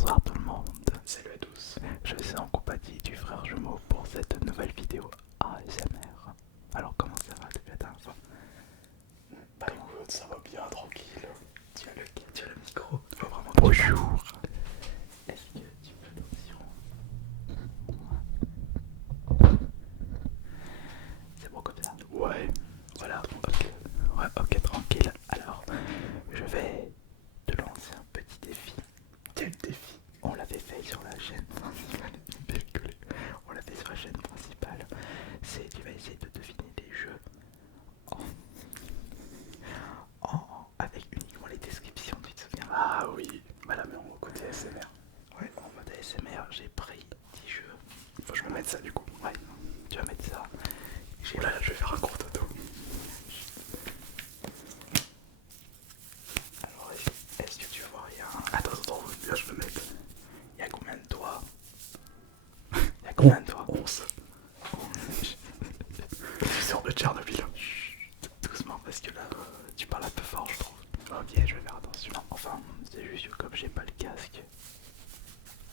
Bonsoir tout le monde, Salut à tous. je suis en compagnie du frère jumeau pour cette nouvelle vidéo ASMR. Alors comment ça va depuis la dernière fois? Bah écoute, ça va bien, tranquille. Tu as le micro. Faut vraiment Bonjour. Est-ce que tu fais attention? C'est bon comme ça? Ouais, Voilà, ok. Ouais, ok, tranquille. Alors, je vais te lancer un petit défi. quel défi. On l'avait fait sur la chaîne principale. Bien rigolé. On l'a fait sur la chaîne principale. C'est tu vas essayer de deviner les jeux avec uniquement les descriptions, tu te souviens? Ah oui, voilà, mais en côté SMR. Ouais, en mode ASMR, j'ai pris 10 jeux. Faut que je me mette ça du coup. Ouais, tu vas mettre ça. Oh là là, je vais faire un court dodo. Alors, est-ce que tu vois rien? Attends, bien je me mette. Il y a combien de toi? Il y a combien de toi? 11. Je sors de Tchernobyl. Doucement, parce que là, tu parles un peu fort, je trouve. Ok, je vais faire attention. Non, enfin, c'est juste que comme j'ai pas le casque,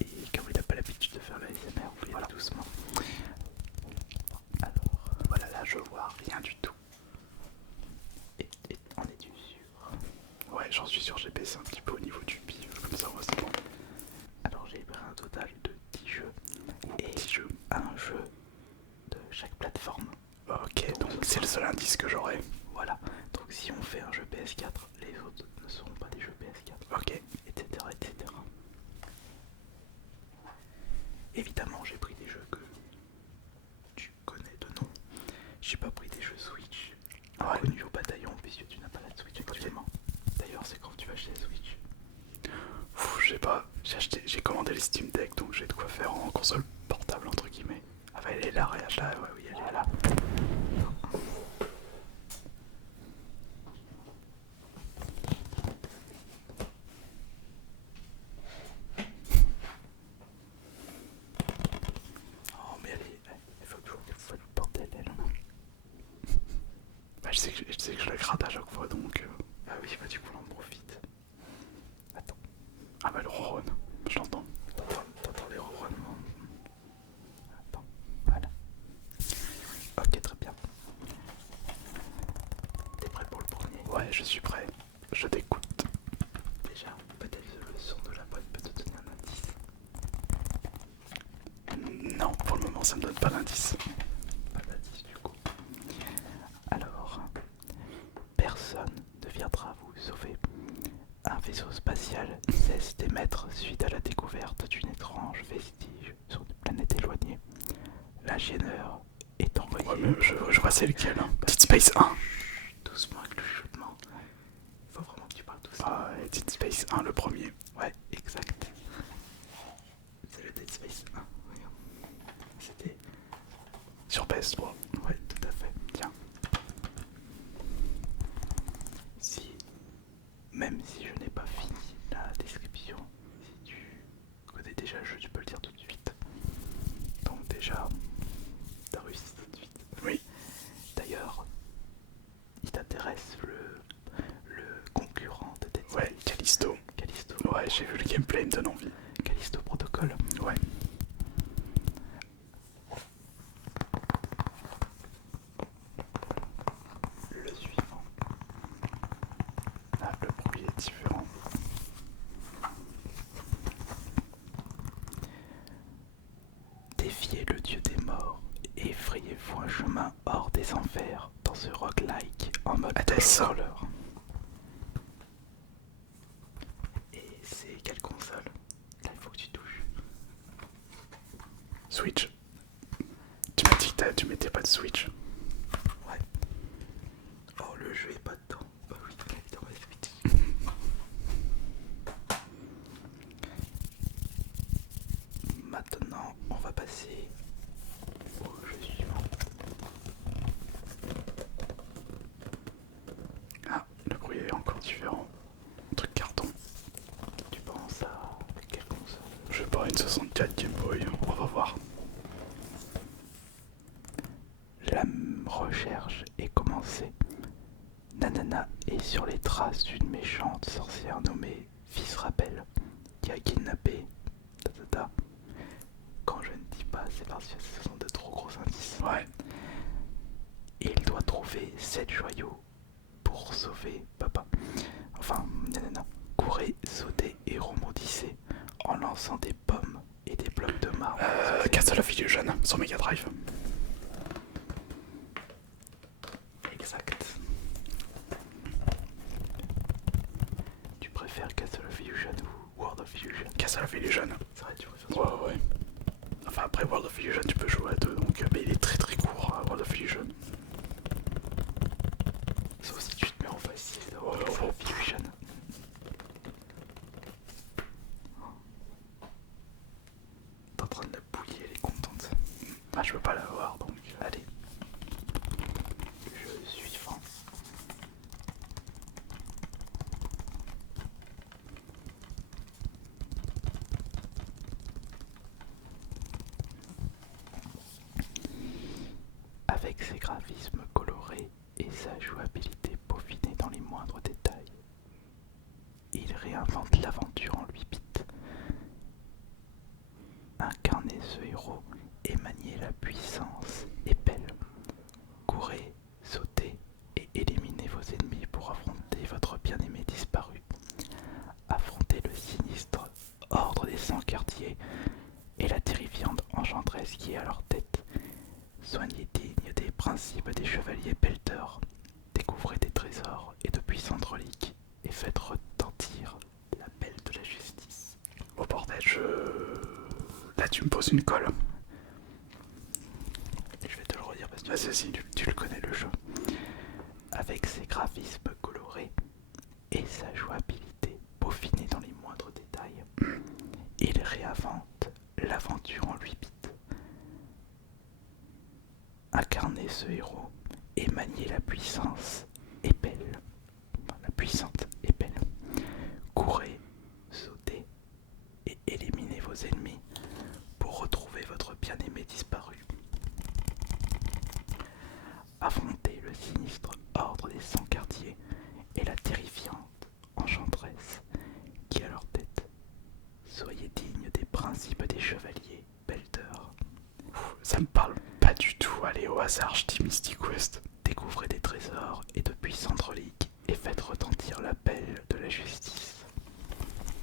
et comme il a pas l'habitude de faire la ASMR, on peut y aller doucement. Alors, Voilà, là je vois rien du tout. et en es-tu sûr? Ouais, j'en suis sûr, j'ai baissé un petit peu au niveau du pif, comme ça, moi c'est bon. Alors j'ai pris un total de 10 jeux et 10 jeux. un jeu de chaque plateforme. Ok, donc c'est le seul indice que j'aurai. Voilà, donc si on fait un jeu PS4, les autres ne seront pas des jeux PS4, Ok, etc. etc. Évidemment, j'ai pris des jeux que tu connais de nom. J'ai pas pris des jeux Switch inconnus au bataillon puisque tu n'as pas la Switch actuellement. D'ailleurs, c'est quand tu vas acheter la Switch. je sais pas, j'ai commandé les Steam Deck donc j'ai de quoi faire en console portable entre guillemets. Ah bah elle est là, regarde là, ouais, oui elle est là. Oh, mais il faut toujours qu'elle soit le bordel, elle. Bah je sais que je la gratte à chaque fois donc... Ah oui, bah du coup, on en profite. Attends, Ah bah le ronronne, je l'entends. t'entends les ronronnements? Attends, voilà. Ok, très bien. T'es prêt pour le premier? Ouais, je suis prêt, je t'écoute. Déjà, peut-être le son de la boîte peut te donner un indice. Non, pour le moment ça me donne pas d'indice. Pas d'indice du coup. Alors, personne ne viendra vous sauver. Un vaisseau spatial cesse d'émettre suite à la découverte d'une étrange vestige sur une planète éloignée. L'ingénieur est envoyé. Ouais mais je vois c'est lequel, hein. Dead Space 1. Doucement avec le chuchotement. Faut vraiment que tu parles doucement. Ah, Dead Space 1 le premier. Ouais, exact. C'est le Dead Space 1. Regarde. C'était. Sur PS3. Ouais, tout à fait. Tiens. Si, même si je n'ai pas fini la description, si tu connais déjà le jeu, tu peux le dire tout de suite. Donc déjà, t'as réussi tout de suite. Oui. D'ailleurs, il t'intéresse le concurrent de Dead Space. Ouais, Callisto. Callisto. Ouais, j'ai vu le gameplay, il me donne envie. Callisto Protocol. Ouais. Le suivant. Ah, le bruit est différent. Défiez le dieu des morts et frayez-vous un chemin hors des enfers dans ce roguelike en mode Hades. scroller. Et c'est quelle console? Là, il faut que tu touches. Switch. Tu m'as dit que tu mettais pas de Switch. Ouais. Oh, le jeu est pas dedans. Bah oui, il est dans ma Switch. Maintenant, on va passer au jeu suivant. Ah, le bruit est encore différent. Un truc carton. Tu penses à quelle console? Je vais pas une 64 Game Boy, on va voir. La recherche est commencée. Nanana est sur les traces d'une méchante sorcière nommée Fils Rappel qui a kidnappé quota. Quand je ne dis pas, c'est parce que ce sont de trop gros indices. Ouais. Et il doit trouver 7 joyaux pour sauver papa. Enfin, nanana. Courez, sautez et rebondissez en lançant des pommes et des blocs de marbre. Castle of Illusion sur Mega Drive. Exact. Tu préfères Castle of Illusion ou World of Illusion? Castle of Illusion. C'est vrai, tu préfères Ouais. Enfin après World of Illusion tu peux jouer à deux donc mais il est très court World of Illusion. sauf si tu te mets en facile de World of Illusion. T'es en train de la bouiller, elle est contente. Ah je peux pas l'avoir donc. Allez. Jeu suivant. Avec ses graphismes colorés et sa jouabilité peaufinée dans les moindres détails, il réinvente l'aventure en 8 bits. Incarner ce héros et manier la puissance est belle. Courez, sautez et éliminez vos ennemis pour affronter votre bien-aimé disparu. Affrontez le sinistre ordre des 100 quartiers et la terrifiante enchanteresse qui est à leur tête. Soignez digne des principes des chevaliers pelteurs. Découvrez des trésors et de puissantes reliques et faites retentir l'appel de la justice. Au bordel là tu me poses une colle. Je vais te le redire parce que Vas-y, tu le connais le jeu. Avec ses graphismes colorés et sa jouabilité peaufinée dans les moindres détails, il réinvente l'aventure en 8 bits. Incarner ce héros et manier la puissance est belle. Enfin, la puissante est belle. Courez, sautez et éliminez vos ennemis pour retrouver votre bien-aimé disparu. Affrontez le sinistre ordre des 100 quartiers et la terrifiante enchanteresse qui est à leur tête. Soyez digne des principes des chevaliers pelteurs. Ça me parle pas du tout. Allez au hasard je dis Mystic Quest. Découvrez des trésors et de puissantes reliques et faites retentir l'appel de la justice.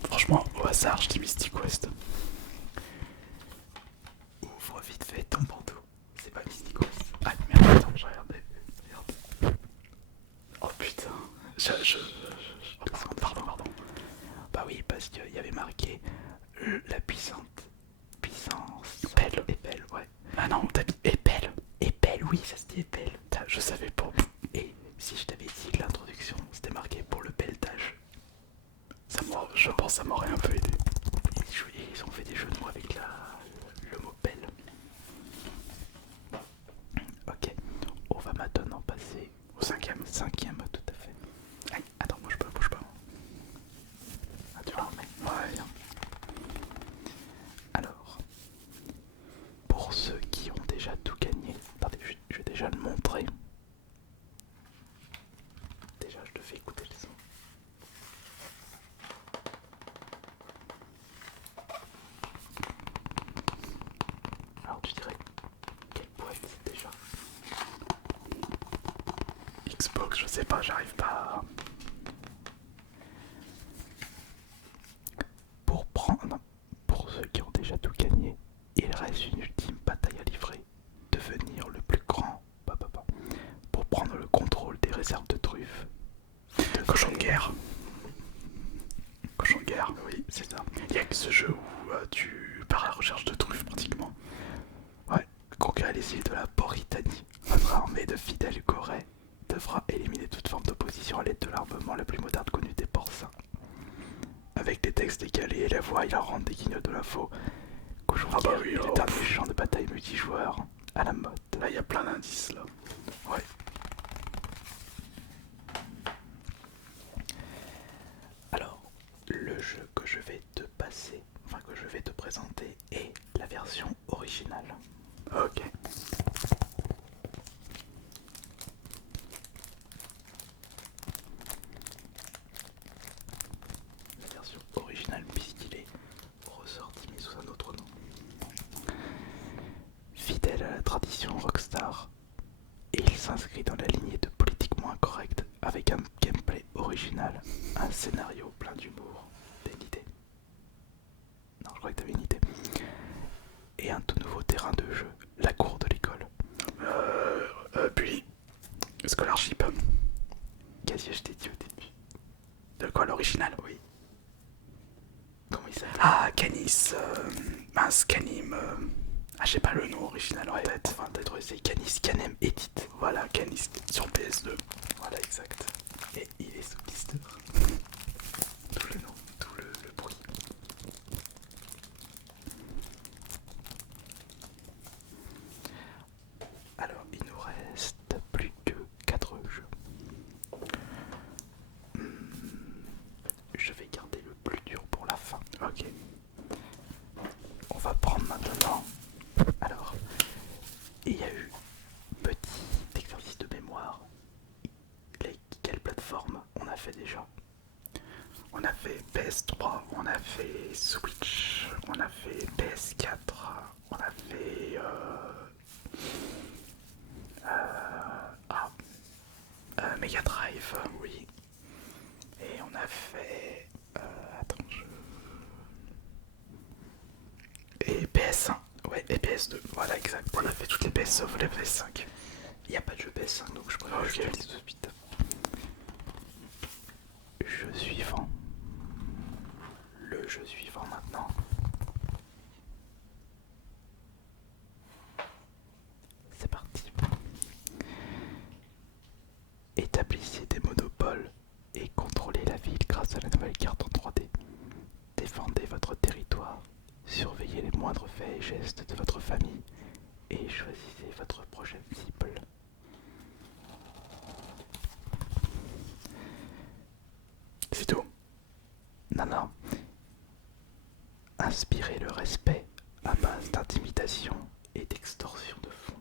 Franchement au hasard je dis Mystic Quest. Ouvre vite fait ton bandeau. C'est pas Mystic Quest. Ah merde, attends, je regardais. Merde. Oh putain. Pardon. Bah oui, parce qu'il y avait marqué la puissance. Épelle. Épelle, ouais. Ah non, t'as mis épelle. Épelle, oui, ça se dit épelle. Je savais pas. Et si je t'avais dit que l'introduction c'était marqué pour le pelletage, Je pense que ça m'aurait un peu aidé. ils ont fait des jeux de mots avec le mot pelle. Ok, on va maintenant passer Au cinquième. cinquième, tout à fait. Aïe, attends, bouge pas. Ah, tu la remets? Ouais. Alors, pour ceux qui ont déjà tout gagné, attendez, je vais déjà le montrer. Déjà, je te fais écouter le son. Alors, tu dirais quelle boîte déjà? Xbox, je sais pas, j'arrive pas à... Pour ceux qui ont déjà tout gagné, il reste une ultime bataille à livrer. Devenir le plus grand, pour prendre le contrôle des réserves de truffes. Cochon de guerre. Cochon de guerre. Oui, c'est ça. Il y a que ce jeu où tu pars à la recherche de truffes pratiquement. Ouais, conquérir les îles de la Mauritanie. Votre armée de fidèles Corée devra éliminer toute forme d'opposition à l'aide de l'armement le plus moderne connu des porcins. Avec des textes décalés et la voix hilarante des guignols de l'info, Cochon de guerre est un méchant de bataille multijoueur à la mode. Là, il y a plein d'indices là. Ouais. Alors, le jeu que je vais te passer, enfin que je vais te présenter, est la version originale. Ok. La version originale puisqu'il est ressorti mais sous un autre s'inscrit dans la lignée de politiquement incorrect avec un gameplay original, un scénario plein d'humour, t'as une idée? Non, je crois que t'avais une idée. Et un tout nouveau terrain de jeu, la cour de l'école. Bully. Scholarship. Qu'est-ce que je t'ai dit au début? De quoi, l'original? Oui. Comment il s'appelle? Ah, Canis. Mince, Canim. Ah, je sais pas le nom original en tête. Enfin, t'as trouvé, c'est Canis Canem Edit. Voilà, Canis sur PS2. Voilà, exact. Et il est sous blister. Tout le nom, tout le bruit. Alors, il nous reste plus que 4 jeux. Je vais garder le plus dur pour la fin. Ok. On va prendre maintenant. Alors, il y a eu petit exercice de mémoire. Quelle plateforme on a fait déjà? On a fait PS3, on a fait Switch, on a fait PS4, on a fait Mega Drive, oui. Et on a fait attends, et PS1, ouais, et PS2, voilà, exact. On a fait toutes les PS sauf les PS5. Il n'y a pas de jeu PS5 donc je préfère Ok. que je te le dise tout de suite. Jeu suivant. Le jeu suivant maintenant. C'est parti. Établissez des monopoles et contrôlez la ville grâce à la nouvelle carte en 3D. Défendez votre territoire, surveillez les moindres faits et gestes de votre famille et choisissez votre prochaine cible. C'est tout. Non. Inspirez le respect à base d'intimidation et d'extorsion de fonds.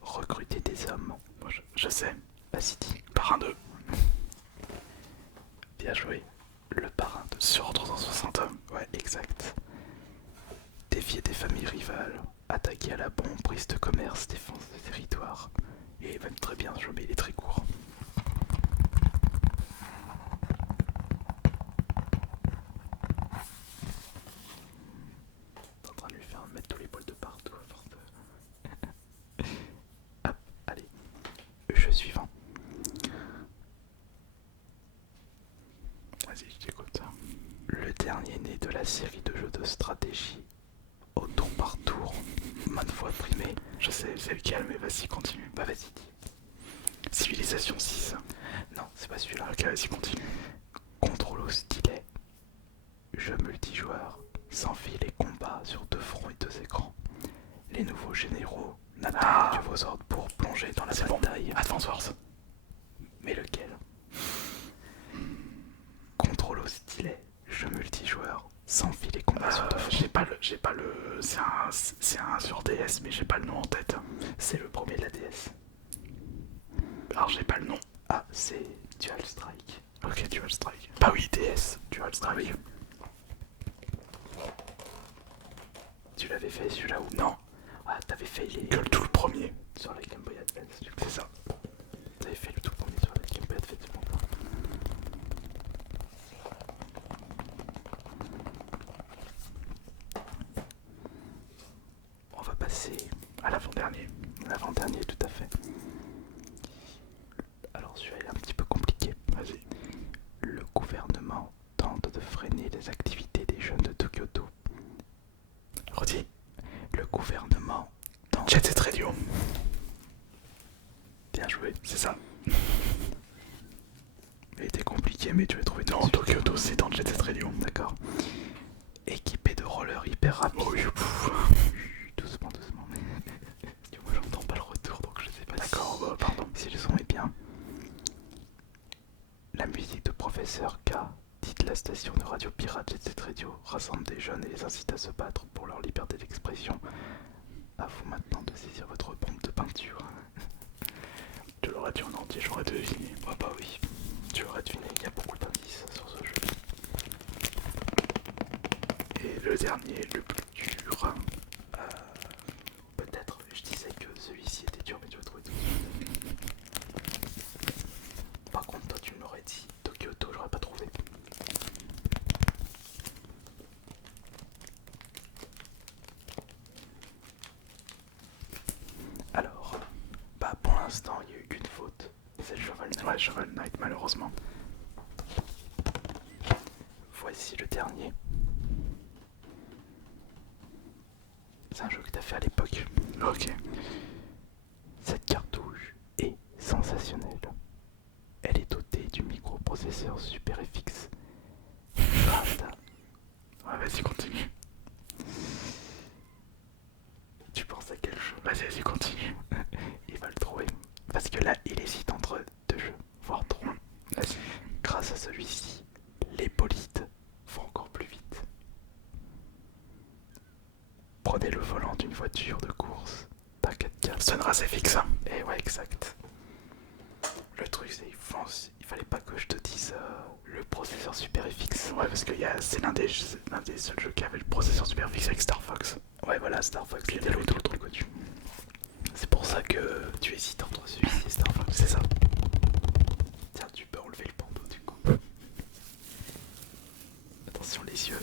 Recrutez des hommes. Bon, je sais. Vas-y, dis. Parrain 2. Bien joué. Le parrain de Sur 360. Ouais, exact. Défier des familles rivales, attaquer à la bombe, prise de commerce, défense de territoire. Et même très bien joué, mais il est très court. T'es en train de lui faire mettre tous les poils de partout à force de... Hop, allez. Jeu suivant. Vas-y, je t'écoute. Le dernier né de la série de jeux de stratégie au tour par tour, maintes fois primé. Je sais, c'est lequel, mais vas-y, continue. Bah vas-y, dis. Civilisation 6. Non, c'est pas celui-là. Ok, vas-y, continue. Contrôle au stylet. Jeu multijoueur, sans fil et combat sur 2 fronts et 2 écrans. Les nouveaux généraux n'attendent que vos ordres pour plonger dans la C'est bon. bataille. Advance Wars. Mais lequel? Contrôle au stylet. Jeu multijoueur, sans fil et combat sur 2 fronts. J'ai pas le. C'est un sur DS, mais j'ai pas le nom en tête. C'est le premier de la DS. Alors j'ai pas le nom. Ah, c'est Dual Strike. Ok, Dual Strike. Bah oui, DS. Dual Strike. Tu l'avais fait celui-là ou Non, Ah, t'avais fait les... que le tout le premier. sur la Game Boy Advance, du coup. C'est ça. T'avais fait le tout premier sur la Game Boy Advance, bon. On va passer À l'avant-dernier. à l'avant-dernier, tout à fait. Alors celui-là il est un petit peu compliqué. Vas-y. Le gouvernement tente de freiner les activités des jeunes de Kyoto. Redis. Le gouvernement tente... Jet Set Radio. Bien joué. C'est ça. Il était compliqué, mais tu l'as trouvé tout de Non, suite. Tokyo c'est dans Jet Set Radio. D'accord. Équipé de rollers hyper rapides. Oh, Doucement. Parce que moi j'entends pas le retour, donc je sais pas D'accord, bah, pardon. si le son est bien. La musique de Professeur K, dite la station de radio pirate Jet Set Radio, rassemble des jeunes et les incite à se battre pour leur liberté d'expression. À vous maintenant de saisir votre bombe de peinture. Tu l'aurais dit en entier, j'aurais deviné. Ah bah oui, tu aurais deviné, il y a beaucoup d'indices sur ce jeu. Et le dernier, le plus dur. Peut-être, je disais que celui-ci était dur, mais tu vas trouver tout de suite. l'instant, il n'y a eu qu'une faute. C'est le Shovel Knight. Ouais, Shovel Knight, malheureusement. Voici le dernier. C'est un jeu que t'as fait à l'époque. Ok. Cette cartouche est sensationnelle. Elle est dotée du microprocesseur SuperFX. Ouais, vas-y, continue. Tu penses à quel jeu? Vas-y, continue. Il va le trouver. Parce que là, il hésite entre deux jeux, voire trois. Vas-y. Grâce à celui-ci, les bolides vont encore plus vite. Prenez le volant d'une voiture de course, d'un 4x4. Sunrise FX. Et ouais, exact. Le truc, c'est il fallait pas que je te dise le processeur SuperFX. Ouais, parce que c'est l'un des seuls jeux qui avait le processeur SuperFX avec Star Fox. Ouais, voilà, Star Fox, Qui était le truc connu. C'est pour ça que tu hésites entre celui-ci et Star Fox. C'est ça. Tiens, tu peux enlever le bandeau du coup. Attention les yeux.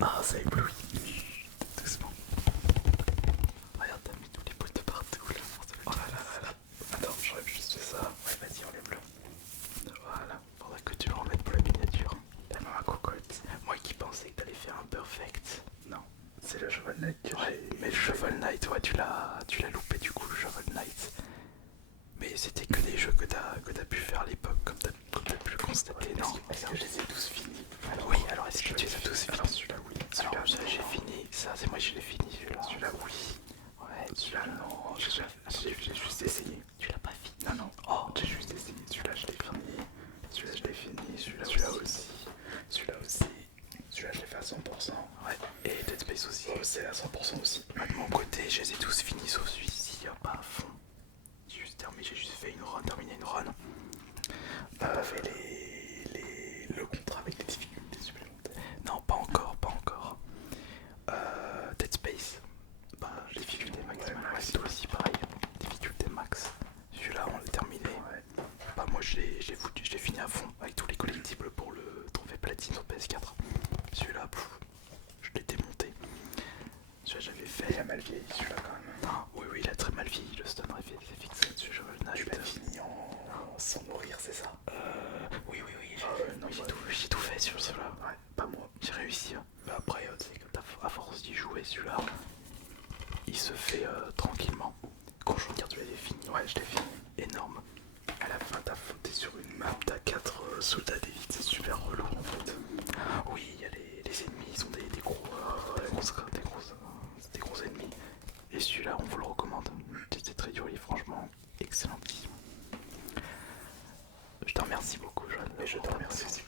Ah, ça éblouit. Doucement. Regarde, t'as mis tous les bouts de partout là. Oh là là là là. Attends, j'aurais juste fait ça. Ouais, vas-y, enlève-le. Voilà. Faudra que tu le remettes pour la miniature. La maman cocotte. Moi qui pensais que t'allais faire un perfect. Non, c'est le Shovel Knight que Ouais, j'ai. mais le Shovel Knight, ouais, tu l'as loupé du coup, le Shovel Knight. Mais c'était que des jeux que t'as pu faire à l'époque, comme t'as pu le constater, non? Est-ce que je les ai tous finis? Oui, alors est-ce que tu les as tous finis? Alors celui-là, oui. Alors ça, j'ai fini, ça, c'est moi qui l'ai fini celui-là. Celui-là, oui. Ouais, Celui-là, non. J'ai juste essayé. tu l'as pas fini? Non, non. Oh, J'ai juste essayé. Celui-là, je l'ai fini. Celui-là, je l'ai fini. Celui-là aussi. Celui-là aussi. Celui-là, je l'ai fait à 100%. ouais, et Dead Space aussi. Oh, c'est à 100% aussi. Moi, de mon côté, je les ai tous finis sauf celui-ci, pas à fond. J'ai juste fait terminé une run. T'as pas fait le contrat avec des difficultés supplémentaires? Non, pas encore, pas encore. Dead Space, bah, difficulté maximale. Ouais, Ouais, toi aussi, pareil. Difficulté max. Celui-là, on l'a terminé. Ouais. Bah, moi, je l'ai fini à fond avec tous les collectibles pour le trophée platine sur PS4. Celui-là, je l'ai démonté. Celui-là, j'avais fait. Il a mal vieilli celui-là quand même. Non, oui, il a très mal vieilli. Le stun c'est fixé dessus. Tu l'as fini sans mourir, c'est ça? Oui, Non, j'ai tout fait sur cela. Ouais, pas moi. J'ai réussi. Mais après, tu sais, à force d'y jouer, celui-là, il se fait tranquillement. Quand je veux dire, tu l'avais fini. Ouais, je l'ai fini. Énorme. À la fin, t'es sur une map, t'as 4 soldats d'élite, c'est super relou en fait. Oui, il y a les ennemis, ils sont des gros ennemis. Et celui-là, on vous le recommande. C'était très dur, il est franchement excellentissime. Je te remercie beaucoup, Joanne. Et je te remercie aussi